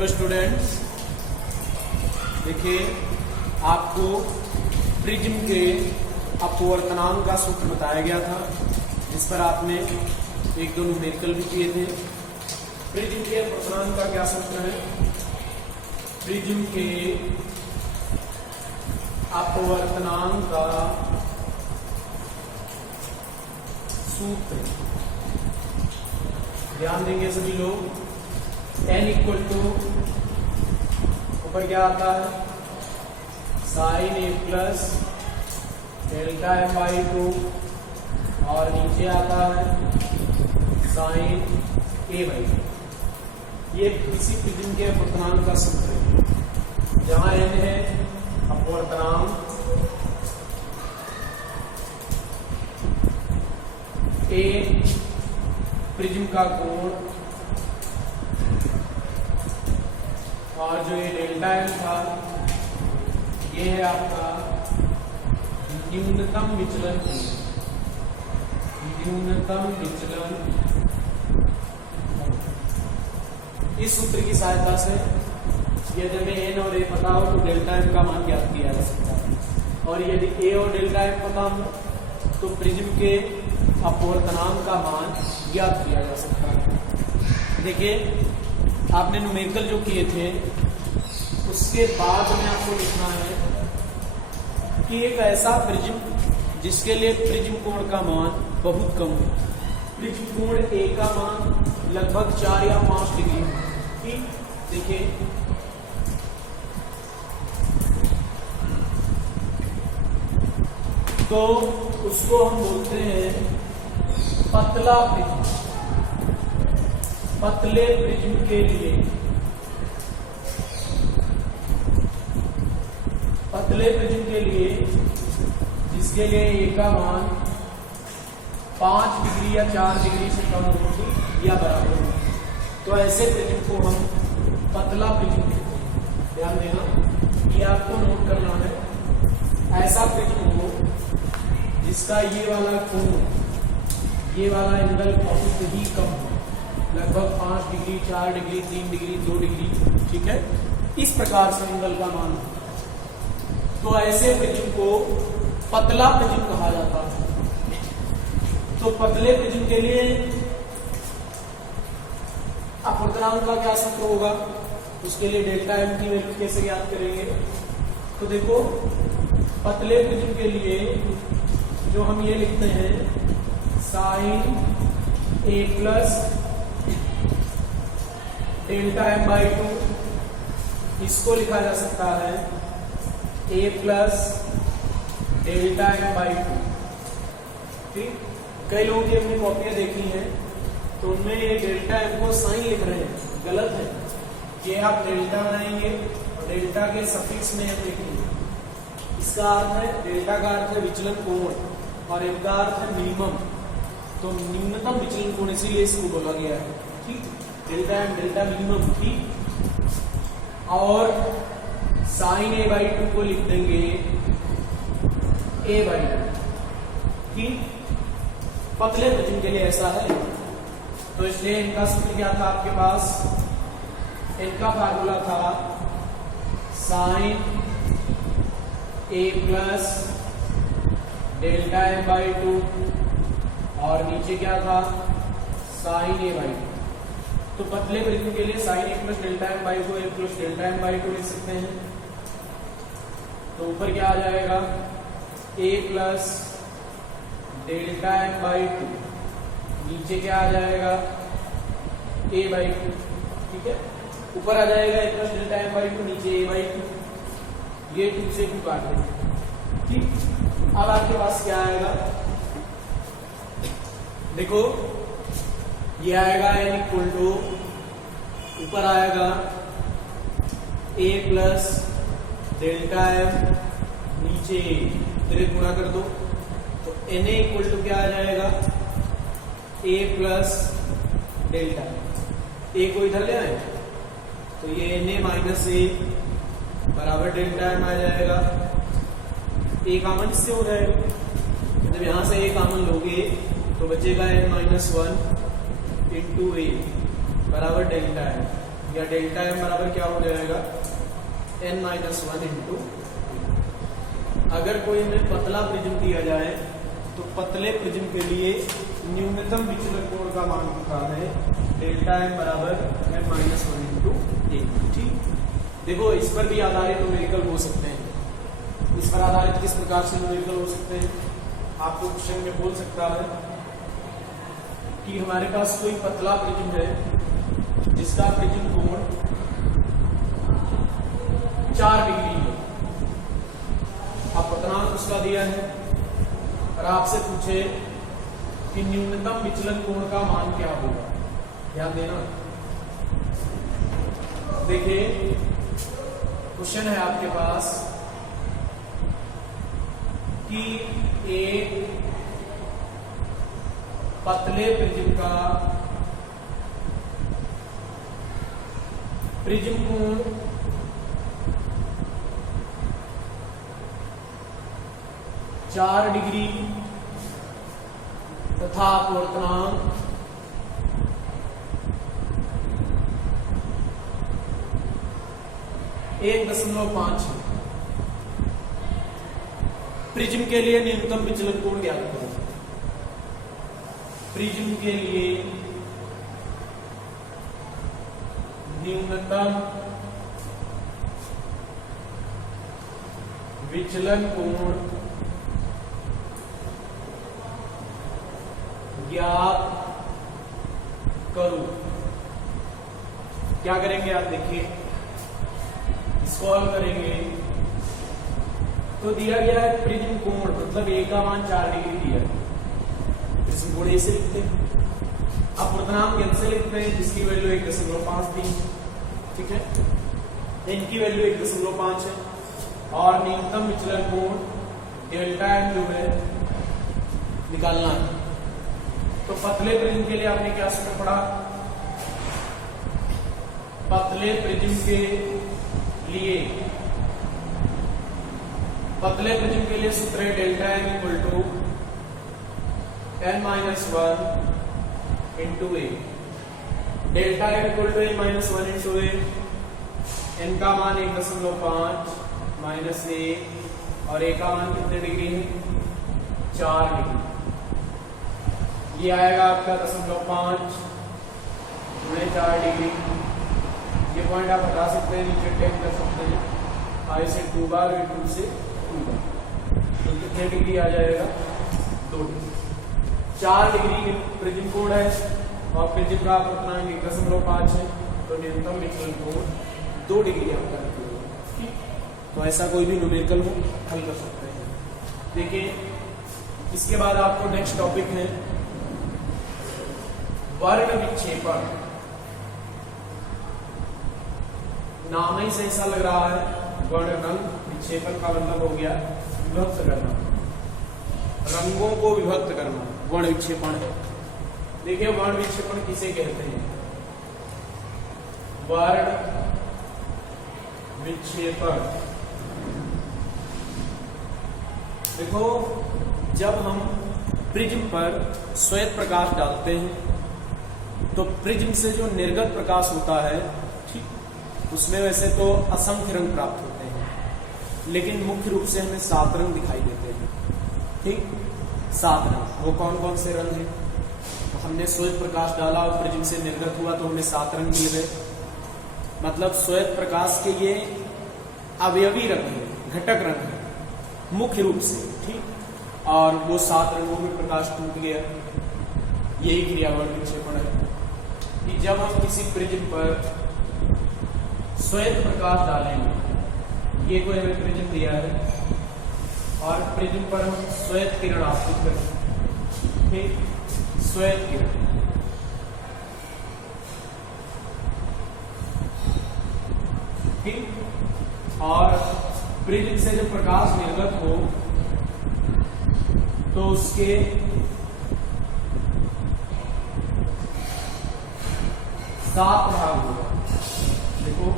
Hello students, देखिए आपको prism के अपवर्तनांक का सूत्र बताया गया था, जिस पर आपने एक दो न्यूमेरिकल भी किए थे। प्रिज्म के अपवर्तनांक का क्या सूत्र है? प्रिज्म के अपवर्तनांक का सूत्र ध्यान देंगे सभी लोग। n इक्वल टू ऊपर क्या आता है sine A plus delta M by 2 और नीचे आता है साइन ए बाई 2। ये किसी प्रिज्म के अपवर्तनांक का सूत्र है, जहां n है अपवर्तनांक, ए प्रिज्म का कोण और जो ये डेल्टा एम था ये है आपका न्यूनतम विचलन। न्यूनतम विचलन इस सूत्र की सहायता से यदि हमें एन और ए पता हो तो डेल्टा एम का मान ज्ञात किया जा सकता है, और यदि ए और डेल्टा एम पता हो तो प्रिज्म के अपवर्तनांक का मान ज्ञात किया जा सकता है। देखिए आपने न्यूमेरिकल जो किए थे उसके बाद में आपको लिखना है कि एक ऐसा प्रिज्म जिसके लिए प्रिज्म कोण का मान बहुत कम है। प्रिज्म कोण ए का मान लगभग 4 या 5 डिग्री है। ठीक, देखिए तो उसको हम बोलते हैं पतला प्रिज्म। पतले प्रिज्म के लिए जिसके लिए ए का मान 5 डिग्री या 4 डिग्री से कम होगी या बराबर होगी, तो ऐसे प्रिज्म को हम पतला प्रिज्म कहते हैं। ध्यान देना, ये आपको नोट करना है। ऐसा प्रिज्म हो जिसका ये वाला कोण, ये वाला एंगल बहुत ही कम हो, लगभग 5 डिग्री, 4 डिग्री, 3 डिग्री, 2 डिग्री। ठीक है, इस प्रकार से एंगल का मान, तो ऐसे प्रिज्म को पतला प्रिज्म कहा जाता है। तो पतले प्रिज्म के लिए अपवर्तनांक का क्या सूत्र होगा? उसके लिए डेल्टा एम की वैल्यू कैसे ज्ञात करेंगे? तो देखो पतले प्रिज्म के लिए जो हम ये लिखते हैं sine A plus delta M by 2, इसको लिखा जा सकता है A plus delta M by 2। ठीक, कई लोगों की अपनी कॉपियां देखी हैं तो उनमें ये डेल्टा एम को साइन लिख रहे हैं, गलत है। ये आप डेल्टा बनाएंगे और डेल्टा के सफिक्स में एम लिखेंगे। इसका अर्थ है, डेल्टा का अर्थ है विचलन कोण और एम का अर्थ है मिनिमम, तो न्यूनतम विचलन कोण, इसीलिए इसको बोला गया है। ठीक, डेल्टा एम डेल्टा मिनिमम। ठीक, और साइन ए बाई 2 को लिख देंगे ए बाई 2। ठीक, पतले प्रिज्म के लिए ऐसा है, तो इसलिए इनका सूत्र क्या था आपके पास? इनका फार्मूला था sine A plus delta M by 2 और नीचे क्या था साइन ए बाई 2। तो पतले प्रिज्म के लिए sine A plus delta M by 2 A plus delta M by 2 लिख सकते हैं। तो ऊपर क्या आ जाएगा A plus delta M by 2, नीचे क्या आ जाएगा ए बाई 2। ठीक है, ऊपर आ जाएगा A plus delta M by 2, नीचे ए बाई 2, ये 2 से 2 काट देंगे। ठीक, अब आपके पास क्या आएगा? देखो ये आएगा n इक्वल टू, ऊपर आएगा a प्लस डेल्टा एम, नीचे तेरे गुणा कर दो, तो na इक्वल टू क्या आ जाएगा a प्लस डेल्टा। a को इधर ले आए तो ये na माइनस a बराबर डेल्टा एम आ जाएगा। a कॉमन इससे हो जाएगा, जब यहां से a कॉमन लोगे तो बचेगा n-1 इंटू ए बराबर डेल्टा है। या डेल्टा एम बराबर क्या हो जाएगा n-1 इंटू, अगर कोई हमें पतला प्रिज्म दिया जाए तो पतले प्रिज्म के लिए न्यूनतम विचलन कोण का मान होता है डेल्टा एम बराबर n-1 इंटू ए। ठीक, देखो इस पर भी आधारित न्यूमेरिकल हो सकते हैं। इस पर आधारित किस प्रकार से न्यूमेरिकल हो सकते हैं, आपको क्वेश्चन में बोल सकता है कि हमारे पास कोई पतला प्रिज्म है जिसका प्रिज्म कोण 4 डिग्री है। अब पतनांक उसका दिया है और आपसे पूछे कि न्यूनतम विचलन कोण का मान क्या होगा, ध्यान देना। देखिए क्वेश्चन है आपके पास कि एक पतले प्रिज्म का प्रिज्म कोण 4 डिग्री तथा अपवर्तनांक 1.5 है। प्रिज्म के लिए न्यूनतम विचलन कोण ज्ञात करो। प्रिज्म के लिए न्यूनतम विचलन कोण ज्ञात करो। क्या करेंगे आप देखिए, सॉल्व करेंगे तो दिया गया है प्रिज्म कोण, मतलब ए का मान 4 डिग्री दिया है, प्रिज्म कोण ए से लिखते हैं। अपवर्तनांक एन से लिखते हैं जिसकी वैल्यू 1.53, ठीक है, इनकी वैल्यू 1.5 है और न्यूनतम विचलन कोण डेल्टा एम जो है निकालना है। तो पतले प्रिज्म के लिए आपने क्या सूत्र पढ़ा, पतले प्रिज्म के लिए, पतले प्रिज्म के लिए सूत्र है delta M equal to n-1 into A. Delta M equal to n-1 into A, n का मान 1.5 माइनस ए और ए का मान कितने डिग्री है 4 डिग्री। ये आएगा आपका 0.5 गुणे 4 डिग्री। ये पॉइंट आप हटा सकते हैं, नीचे टेप कर सकते हैं, आई से 2 बार और 2 से 2 बार, तो कितने डिग्री आ जाएगा 2 डिग्री। 4 डिग्री प्रिज्म कोण है और प्रिज्म का अपवर्तनांक 1.5 है, तो न्यूनतम विचलन कोण 2 डिग्री आपका निकलेगा। ठीक, तो ऐसा कोई भी न्यूमेरिकल हो हल कर सकते हैं। देखिए इसके बाद आपको नेक्स्ट टॉपिक है वर्ण विक्षेपण। नाम ही से ऐसा लग रहा है, वर्ण रंग, विक्षेपण का मतलब हो गया विभक्त करना, रंगों को विभक्त करना, वर्ण विक्षेपण है। देखिए वर्ण विक्षेपण किसे कहते हैं, वर्ण विक्षेपण। देखो जब हम प्रिज्म पर श्वेत प्रकाश डालते हैं तो प्रिज्म से जो निर्गत प्रकाश होता है, ठीक, उसमें वैसे तो असंख्य रंग प्राप्त होते हैं, लेकिन मुख्य रूप से हमें 7 रंग दिखाई देते हैं। ठीक, 7 रंग, वो कौन कौन से रंग हैं? तो हमने श्वेत प्रकाश डाला और प्रिज्म से निर्गत हुआ तो हमें 7 रंग मिल गए। मतलब श्वेत प्रकाश के ये अवयवी रंग है, घटक रंग है मुख्य रूप से, ठीक, और वो 7 रंगों में प्रकाश टूट गया। यही क्रिया वर्ण विक्षेपण है कि जब हम किसी प्रिज्म पर श्वेत प्रकाश डालेंगे, ये कोई हमें प्रिज्म दिया है और प्रिज्म पर हम श्वेत किरण आपतित करें, ठीक, श्वेत किरण, ठीक, और प्रिज्म से जब प्रकाश निर्गत हो तो उसके सात भाग होगा। देखो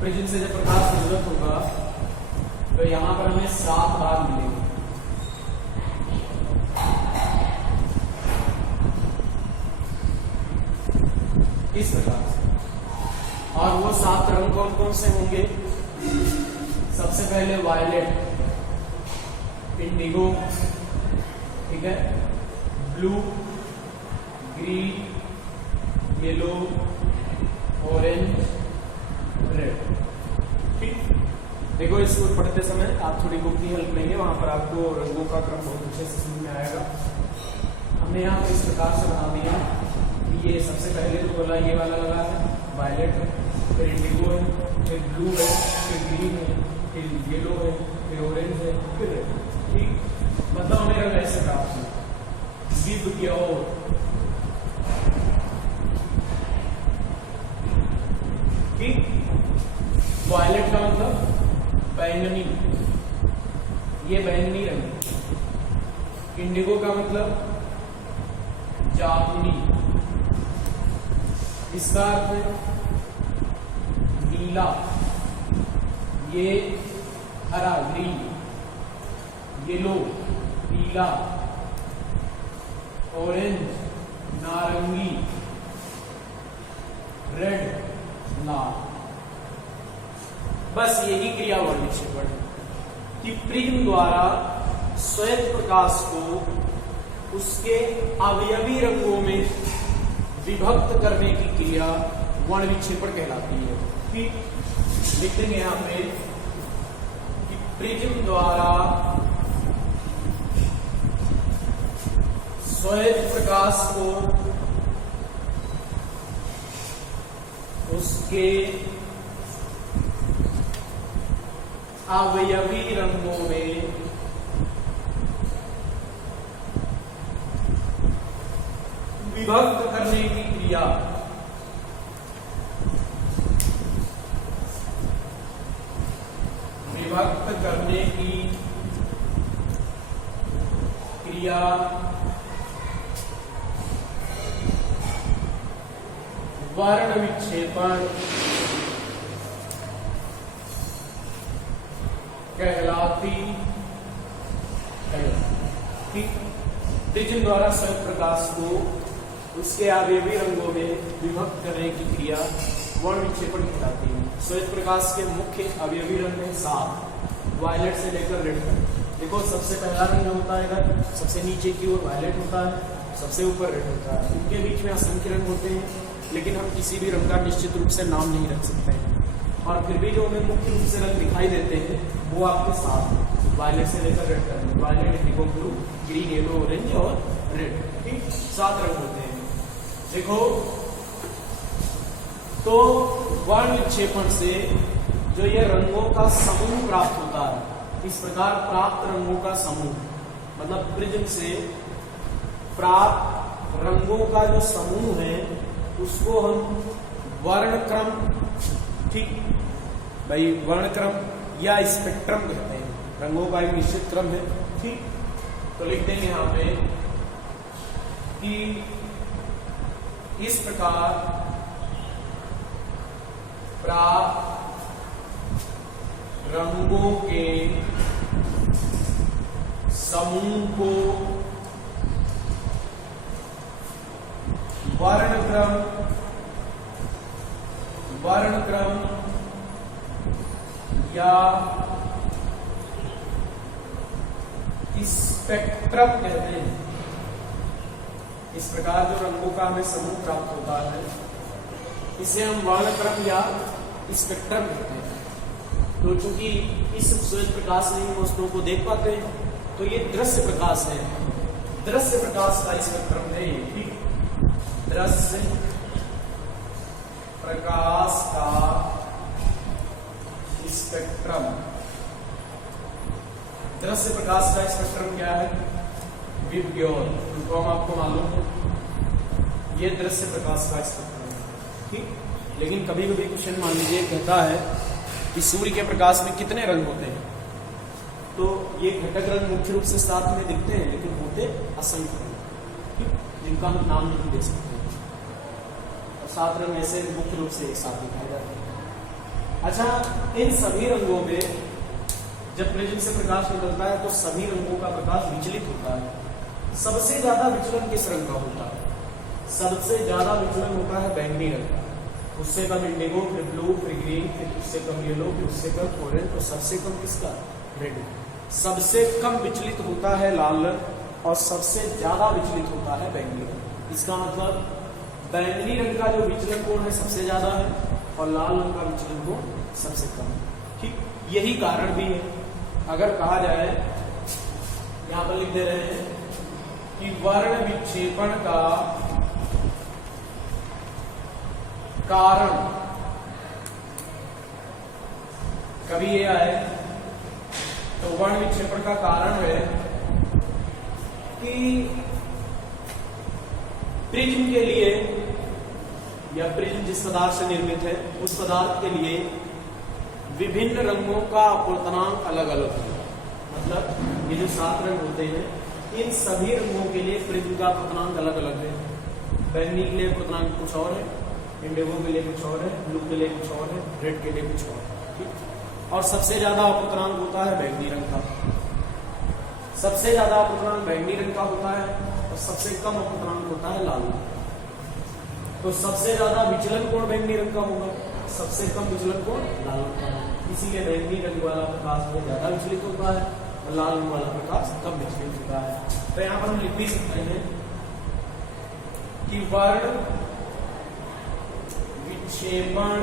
प्रिज्म से जब प्रकाश निर्गत होगा तो यहां पर हमें 7 भाग मिलेंगे। इस प्रकार से। और वो 7 रंग कौन कौन से होंगे? सबसे पहले वायलेट, इंडिगो, ठीक है, blue, green, yellow, orange, red. ठीक, देखो इसको पढ़ते समय आप थोड़ी बुक की हेल्प लेंगे, वहां पर आपको रंगों का क्रम बहुत अच्छे से समझ में आएगा। हमने यहाँ पे इस प्रकार से बना दिया कि ये सबसे पहले तो बोला ये वाला लगा है, वायलेट है, फिर इंडिगो है, फिर ब्लू है, फिर ग्रीन है, फिर येलो है, फिर ऑरेंज है, फिर रेड। ठीक, मतलब हमें रंग ऐसे प्राप्त हुआ। विबग्योर, ठीक, वायलेट का मतलब बैंगनी, ये बैंगनी रंग। इंडिगो का मतलब जामुनी, इसका अर्थ है नीला, ये हरा ग्रीन, येलो पीला, ऑरेंज नारंगी, रेड लाल। बस यही क्रिया वर्णिक्षेपण है कि प्रिज्म द्वारा श्वेत प्रकाश को उसके अवयवी रंगों में विभक्त करने की क्रिया वर्णविक्षेपण कहलाती है। ठीक, लिख देंगे यहां पे कि प्रिज्म द्वारा श्वेत प्रकाश को उसके अवयवी रंगों में विभक्त करने की क्रिया वर्ण विक्षेपण कहलाती है। ठीक, प्रिज्म द्वारा श्वेत प्रकाश को उसके अवयवी रंगों में विभक्त करने की क्रिया वर्ण विक्षेपण कहलाती है। श्वेत प्रकाश के मुख्य अवयवी रंग है 7, वायलेट से लेकर रेड तक। देखो सबसे पहला रंग जो होता है इधर सबसे नीचे की ओर वायलेट होता है, सबसे ऊपर रेड होता है। इनके बीच में असंख्य रंग होते हैं, लेकिन हम किसी भी रंग का निश्चित रूप से नाम नहीं रख सकते हैं। और फिर भी जो हमें मुख्य रूप से रंग दिखाई देते हैं वो आपके 7 हैं, वायलेट से लेकर रेड तक। Violet, indigo, blue, green, yellow, orange और रेड। ठीक, 7 रंग होते हैं। देखो तो वर्ण विक्षेपण से जो ये रंगों का समूह प्राप्त होता है, इस प्रकार प्राप्त रंगों का समूह, मतलब प्रिज्म से प्राप्त रंगों का जो समूह है उसको हम वर्णक्रम, ठीक भाई, वर्णक्रम या स्पेक्ट्रम कहते हैं। रंगों का एक निश्चित क्रम है। ठीक, तो लिख देंगे यहां पे कि इस प्रकार प्राप्त रंगों के समूह को वर्णक्रम या स्पेक्ट्रम कहते हैं। इस प्रकार जो रंगों का हमें समूह प्राप्त होता है इसे हम वर्णक्रम या स्पेक्ट्रम कहते हैं। तो चूंकि इस श्वेत प्रकाश में वस्तुओं को देख पाते हैं तो ये दृश्य प्रकाश है, दृश्य प्रकाश का स्पेक्ट्रम है ये। ठीक, दृश्य प्रकाश का स्पेक्ट्रम, दृश्य प्रकाश का स्पेक्ट्रम क्या है? विबग्योर, तो हम आपको मालूम है ये दृश्य प्रकाश का स्पेक्ट्रम है। ठीक, लेकिन कभी कभी क्वेश्चन मान लीजिए कहता है कि सूर्य के प्रकाश में कितने रंग होते हैं, तो ये घटक रंग मुख्य रूप से साथ में दिखते हैं लेकिन होते असंख्य रंग, जिनका हम नाम नहीं दे सकते। और 7 रंग ऐसे मुख्य रूप से एक साथ दिखाए जाते हैं। अच्छा, इन सभी रंगों में जब प्रिज्म से प्रकाश निकलता है तो सभी रंगों का प्रकाश विचलित होता है। सबसे ज्यादा विचलन किस रंग का होता है? सबसे ज्यादा विचलन होता है बैंगनी रंग का, उससे कम इंडिगो, फिर ब्लू, फिर ग्रीन, फिर उससे कम येलो, फिर उससे कम ऑरेंज, और सबसे कम किसका? रेड। सबसे कम विचलित होता है लाल रंग और सबसे ज्यादा विचलित होता है बैंगनी रंग। इसका मतलब बैंगनी रंग का जो विचलन कोण है सबसे ज्यादा है और लाल रंग का विचलन कोण सबसे कम है। ठीक, यही कारण भी है। अगर कहा जाए, यहां पर लिख दे रहे हैं कि वर्ण विक्षेपण का कारण, कभी ये आए तो वर्ण विक्षेपण का कारण है कि प्रिज्म के लिए, या प्रिज्म जिस पदार्थ से निर्मित है उस पदार्थ के लिए विभिन्न रंगों का अपूर्णांक अलग अलग है। मतलब ये जो 7 रंग होते हैं, इन सभी रंगों के लिए प्रिज्म का अपूर्णांक अलग अलग है। बैंगनी के लिए अपूर्णांक कुछ और है, इंडिगो के लिए कुछ और है, ब्लू के लिए कुछ और है, रेड के लिए कुछ और है। ठीक, और सबसे ज्यादा अपूर्णांक होता है बैंगनी रंग का। सबसे ज्यादा अपूर्णांक बैंगनी रंग का होता है और सबसे कम अपूर्णांक होता है लाल रंग। तो सबसे ज्यादा विचलन कोण बैंगनी रंग का होगा, सबसे कम विचलन कोण लाल रंग का होगा। इसीलिए बैंगनी रंग वाला प्रकाश में ज्यादा विचलित होता है और लाल रंग वाला प्रकाश कम विचलित होता है। तो यहाँ पर हम लिख भी सकते हैं कि वर्ण विक्षेपण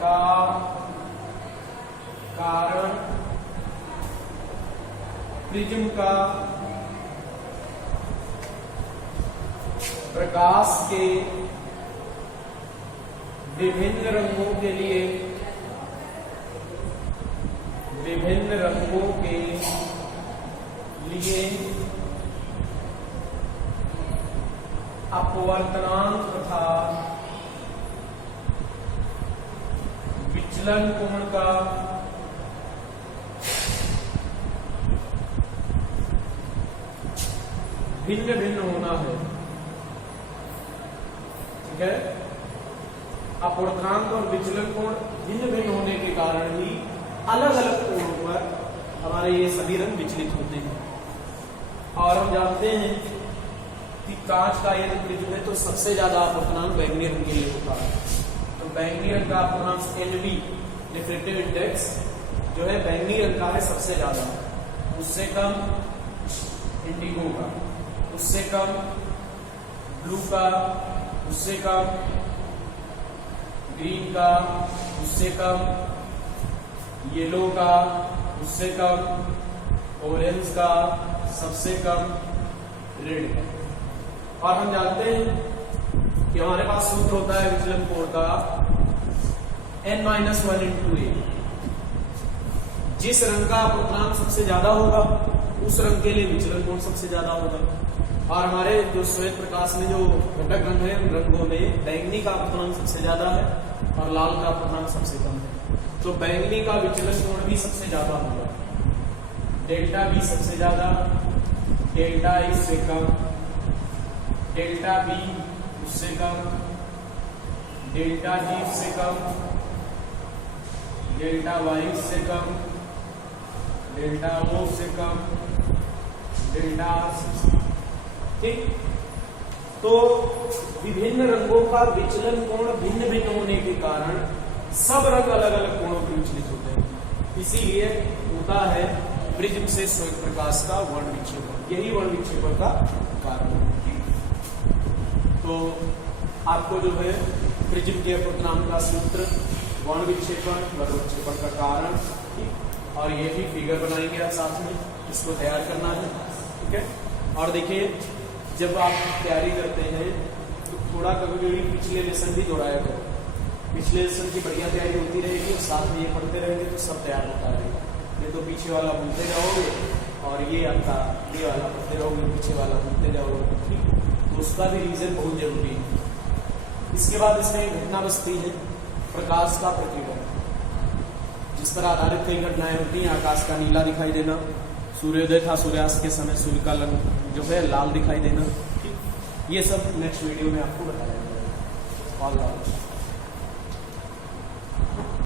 का कारण प्रिज्म का प्रकाश के विभिन्न रंगों के लिए, विभिन्न रंगों के लिए अपवर्तनांक तथा विचलन कोण का भिन्न भिन्न होना है। ठीक है, अपवर्तनांक और विचलन कोण भिन्न भिन्न होने के कारण ही अलग अलग कोणों पर हमारे ये सभी रंग विचलित होते हैं। और हम जानते हैं कि कांच का यदि प्रिज्म है तो सबसे ज्यादा अपवर्तनांक बैंगनी रंग के लिए होता है। तो बैंगनी रंग का अपवर्तनांक NV, रिफ्रैक्टिव इंडेक्स, जो है बैंगनी रंग का है सबसे ज्यादा, उससे कम इंडिगो का, उससे कम ब्लू का, उससे कम ग्रीन का, उससे कम येलो का, उससे कम ऑरेंज का, सबसे कम रेड का। और हम जानते हैं कि हमारे पास सूत्र होता है विचलन कोण का n-1 × a। जिस रंग का अपवर्तनांक सबसे ज्यादा होगा उस रंग के लिए विचलन कोण सबसे ज्यादा होगा। और हमारे जो श्वेत प्रकाश में जो घटक रंग है उन रंगों में बैंगनी का अपवर्तनांक सबसे ज्यादा है और लाल का अपवर्तनांक सबसे कम है। तो बैंगनी का विचलन कोण भी सबसे ज्यादा होगा, डेल्टा बी सबसे ज्यादा, डेल्टा इससे कम, डेल्टा बी उससे कम, डेल्टा जी उससे कम, डेल्टा वाई उससे कम, डेल्टा ओ उससे कम, डेल्टा आर से कम। ठीक, तो विभिन्न रंगों का विचलन कोण भिन्न भिन्न होने के कारण सब रंग अलग अलग कोणों पर विचलित होते हैं। इसीलिए होता है प्रिज्म से श्वेत प्रकाश का वर्ण विक्षेपण, यही वर्ण विक्षेपण का कारण है। तो आपको जो है प्रिज्म के अपवर्तनांक का सूत्र, वर्ण विक्षेपण, वर्ण विक्षेपण का कारण, और ये भी फिगर बनाएंगे आप साथ में, इसको तैयार करना है। ठीक है, और देखिए जब आप तैयारी करते हैं तो थोड़ा कभी कभी पिछले लेसन भी दोहराया करो। पिछले लेसन की बढ़िया तैयारी होती रहेगी और साथ में ये पढ़ते रहेंगे तो सब तैयार होता रहेगा। ये तो पीछे वाला भूलते जाओगे और ये आपका ये वाला पढ़ते रहोगे, पीछे वाला भूलते जाओगे। ठीक, तो उसका भी रीजन बहुत जरूरी है। इसके बाद इसमें एक घटना बचती है प्रकाश का प्रतिबिंब, जिस पर आधारित कई घटनाएं होती हैं। आकाश का नीला दिखाई देना, सूर्योदय था, सूर्यास्त के समय सूर्य का रंग जो है लाल दिखाई देना। ठीक, ये सब नेक्स्ट वीडियो में आपको बताया जाएगा। All the best.